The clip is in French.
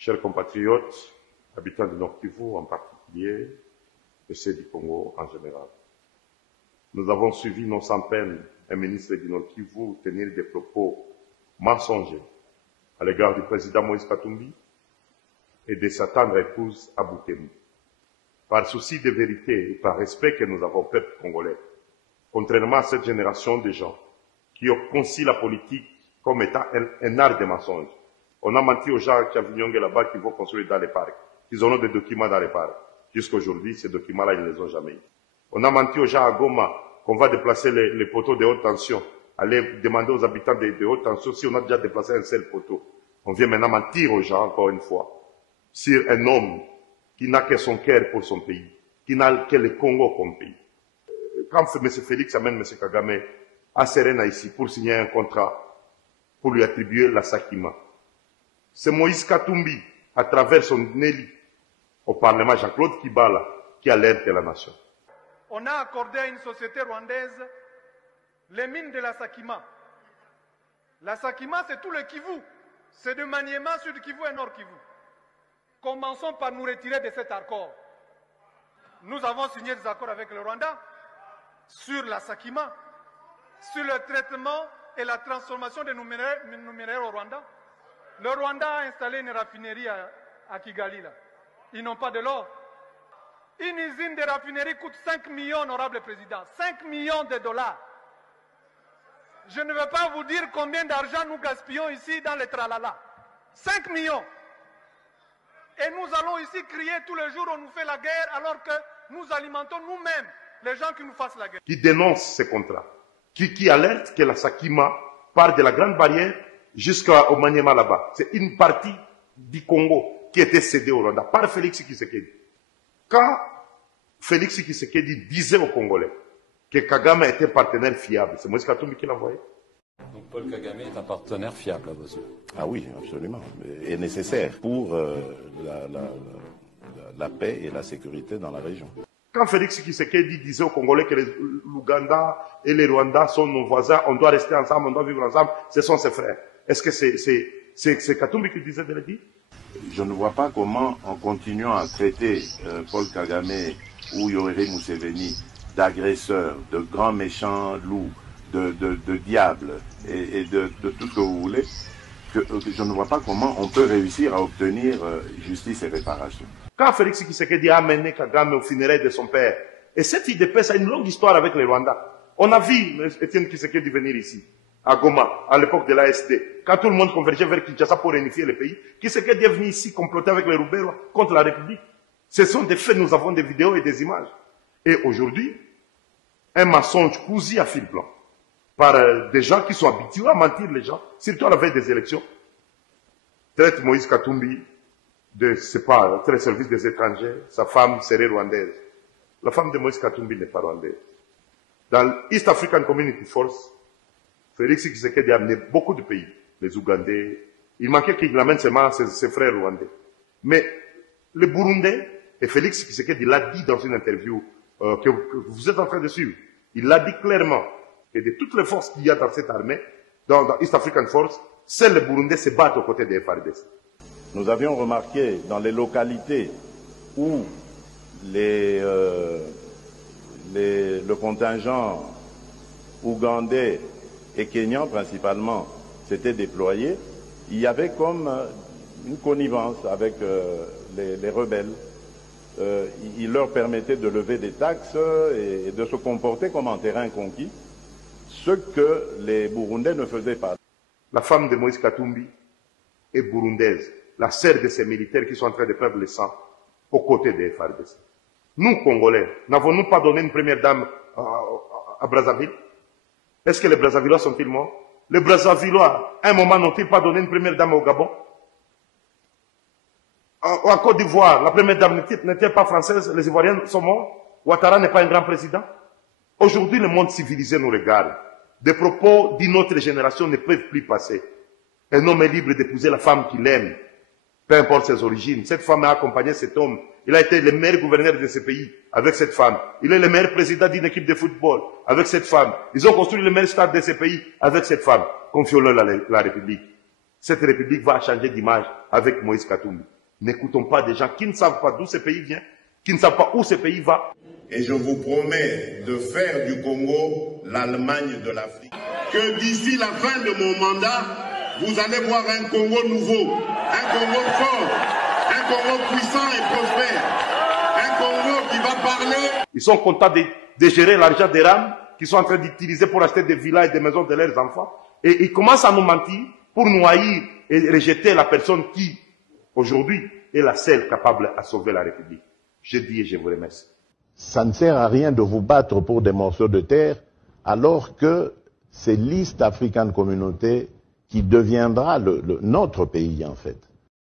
chers compatriotes, habitants du Nord Kivu en particulier, et ceux du Congo en général. Nous avons suivi non sans peine un ministre du Nord Kivu tenir des propos mensongers à l'égard du président Moïse Katumbi et de sa tendre épouse Aboukemi. Par souci de vérité et par respect que nous avons au peuple congolais, contrairement à cette génération de gens qui ont conçu la politique comme étant un art de mensonge. On a menti aux gens qui avaient là-bas qui vont construire dans les parcs, qu'ils auront des documents dans les parcs. Jusqu'à aujourd'hui, ces documents-là, ils ne les ont jamais eu. On a menti aux gens à Goma qu'on va déplacer les poteaux de haute tension, aller demander aux habitants de haute tension si on a déjà déplacé un seul poteau. On vient maintenant mentir aux gens, encore une fois, sur un homme qui n'a que son cœur pour son pays, qui n'a que le Congo comme pays. Quand M. Félix amène M. Kagame à Serena ici pour signer un contrat pour lui attribuer la Sakima, c'est Moïse Katumbi, à travers son élu au Parlement, Jean-Claude Kibala, qui alerte la nation. On a accordé à une société rwandaise les mines de la Sakima. La Sakima, c'est tout le Kivu. C'est de Maniema, Sud Kivu et Nord Kivu. Commençons par nous retirer de cet accord. Nous avons signé des accords avec le Rwanda sur la Sakima, sur le traitement et la transformation des minéraux au Rwanda. Le Rwanda a installé une raffinerie à Kigali. Là. Ils n'ont pas de l'or. Une usine de raffinerie coûte 5 millions, honorable président. 5 millions de dollars. Je ne vais pas vous dire combien d'argent nous gaspillons ici dans les tralala. 5 millions. Et nous allons ici crier tous les jours, on nous fait la guerre, alors que nous alimentons nous-mêmes les gens qui nous fassent la guerre. Qui dénonce ces contrats, qui alerte que la Sakima part de la Grande Barrière jusqu'au Maniema là-bas. C'est une partie du Congo qui était cédée au Rwanda par Félix Tshisekedi. Quand Félix Tshisekedi disait aux Congolais que Kagame était partenaire fiable, c'est Moïse Katumbi qui l'a envoyé. Donc Paul Kagame est un partenaire fiable à vos yeux? Ah oui, absolument. Et nécessaire pour la paix et la sécurité dans la région. Quand Félix Tshisekedi disait aux Congolais que l'Ouganda et le Rwanda sont nos voisins, on doit rester ensemble, on doit vivre ensemble, ce sont ses frères. Est-ce que c'est Katumbi qui disait de le dire? Je ne vois pas comment, en continuant à traiter Paul Kagame ou Yoweri Museveni d'agresseurs, de grands méchants loups, de diables et de tout ce que vous voulez, que je ne vois pas comment on peut réussir à obtenir justice et réparation. Quand Félix Tshisekedi a amené Kagame au funérailles de son père, et cette idée de paix, ça a une longue histoire avec les Rwandais. On a vu Etienne Tshisekedi venir ici, à Goma, à l'époque de l'ASD, quand tout le monde convergeait vers Kinshasa pour réunifier le pays, Tshisekedi est venu ici comploter avec les Rouberois contre la République. Ce sont des faits, nous avons des vidéos et des images. Et aujourd'hui, un mensonge cousu à fil blanc par des gens qui sont habitués à mentir les gens, surtout à la veille des élections, traite Moïse Katumbi de, c'est pas, très service des étrangers, sa femme serait rwandaise. La femme de Moïse Katumbi n'est pas rwandaise. Dans l'East African Community Force, Félix Tshisekedi a amené beaucoup de pays, les Ougandais. Il manquait qu'il amène seulement ses frères rwandais. Mais les Burundais, et Félix Tshisekedi l'a dit dans une interview que vous êtes en train de suivre, il l'a dit clairement que de toutes les forces qu'il y a dans cette armée, dans East African Force, seuls les Burundais se battent aux côtés des FARDC. Nous avions remarqué dans les localités où le contingent ougandais et kenyan principalement s'était déployé, il y avait comme une connivence avec les rebelles. Il leur permettait de lever des taxes et de se comporter comme en terrain conquis, ce que les Burundais ne faisaient pas. La femme de Moïse Katumbi est burundaise, la sœur de ces militaires qui sont en train de perdre le sang aux côtés des FARDC. Nous, Congolais, n'avons-nous pas donné une première dame à Brazzaville? Est-ce que les Brazzavillois sont-ils morts? Les Brazzavillois, à un moment, n'ont-ils pas donné une première dame au Gabon? En Côte d'Ivoire, la première dame n'était pas française, les Ivoiriens sont morts. Ouattara n'est pas un grand président. Aujourd'hui, le monde civilisé nous regarde. Des propos d'une autre génération ne peuvent plus passer. Un homme est libre d'épouser la femme qu'il aime, peu importe ses origines. Cette femme a accompagné cet homme. Il a été le meilleur gouverneur de ce pays avec cette femme. Il est le meilleur président d'une équipe de football avec cette femme. Ils ont construit le meilleur stade de ce pays avec cette femme. Confions-leur la République. cette République va changer d'image avec Moïse Katumbi. N'écoutons pas des gens qui ne savent pas d'où ce pays vient, qui ne savent pas où ce pays va. Et je vous promets de faire du Congo l'Allemagne de l'Afrique. Que d'ici la fin de mon mandat, vous allez voir un Congo nouveau, un Congo fort, un Congo puissant et prospère, un Congo qui va parler. Ils sont contents de gérer l'argent des rames qu'ils sont en train d'utiliser pour acheter des villas et des maisons de leurs enfants. Et ils commencent à nous mentir pour nous haïr et rejeter la personne qui, aujourd'hui, est la seule capable à sauver la République. Je dis et je vous remercie. Ça ne sert à rien de vous battre pour des morceaux de terre alors que c'est l'East African Community qui deviendra notre pays en fait.